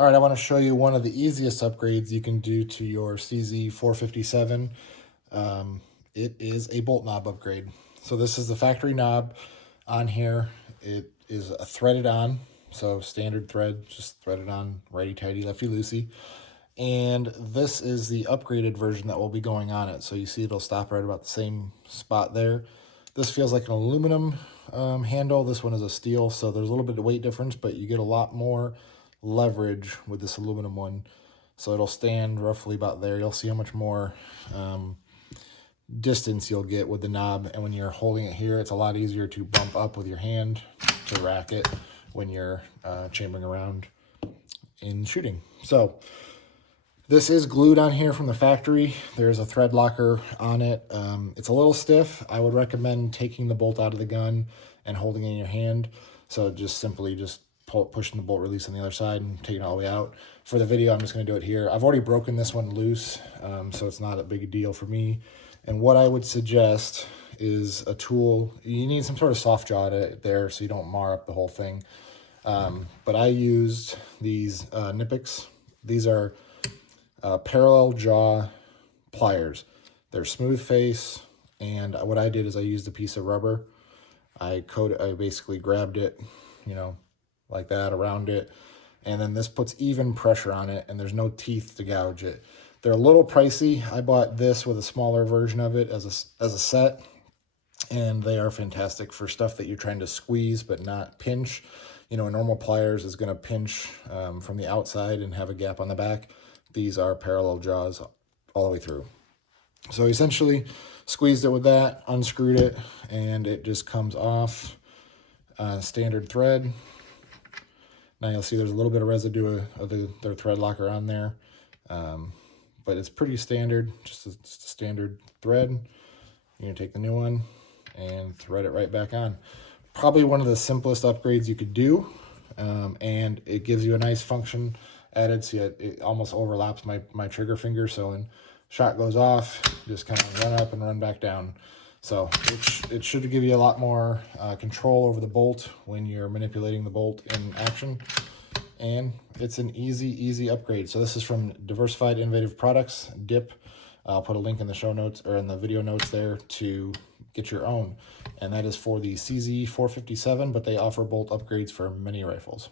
All right, I want to show you one of the easiest upgrades you can do to your CZ457. It is a bolt knob upgrade. So this is the factory knob on here. It is a threaded on, so standard thread, just threaded on, righty-tighty, lefty-loosey. And this is the upgraded version that will be going on it. So you see it'll stop right about the same spot there. This feels like an aluminum handle. This one is a steel, so there's a little bit of weight difference, but you get a lot more leverage with this aluminum one. So it'll stand roughly about there. You'll see how much more distance you'll get with the knob. And when you're holding it here, it's a lot easier to bump up with your hand to rack it when you're chambering around in shooting. So this is glued on here from the factory. There's a thread locker on it. It's a little stiff. I would recommend taking the bolt out of the gun and holding it in your hand. So just simply pushing the bolt release on the other side and taking it all the way out. For the video, I'm just going to do it here. I've already broken this one loose, so it's not a big deal for me. And what I would suggest is a tool. You need some sort of soft jaw there so you don't mar up the whole thing. But I used these Knipex. These are parallel jaw pliers. They're smooth face, and what I did is I used a piece of rubber. I basically grabbed it, like that around it, and then this puts even pressure on it, and there's no teeth to gouge it. They're a little pricey. I bought this with a smaller version of it as a set, and they are fantastic for stuff that you're trying to squeeze but not pinch. Normal pliers is going to pinch from the outside and have a gap on the back. These are parallel jaws all the way through. So essentially squeezed it with that, unscrewed it, and it just comes off standard thread. Now you'll see there's a little bit of residue of their thread locker on there, but it's pretty standard, just a standard thread. You're gonna take the new one and thread it right back on. Probably one of the simplest upgrades you could do, and it gives you a nice function added. See, it almost overlaps my trigger finger, so when shot goes off, just kind of run up and run back down. So it should give you a lot more control over the bolt when you're manipulating the bolt in action. And it's an easy upgrade. So this is from Diversified Innovative Products, DIP. I'll put a link in the show notes or in the video notes there to get your own. And that is for the CZ457, but they offer bolt upgrades for many rifles.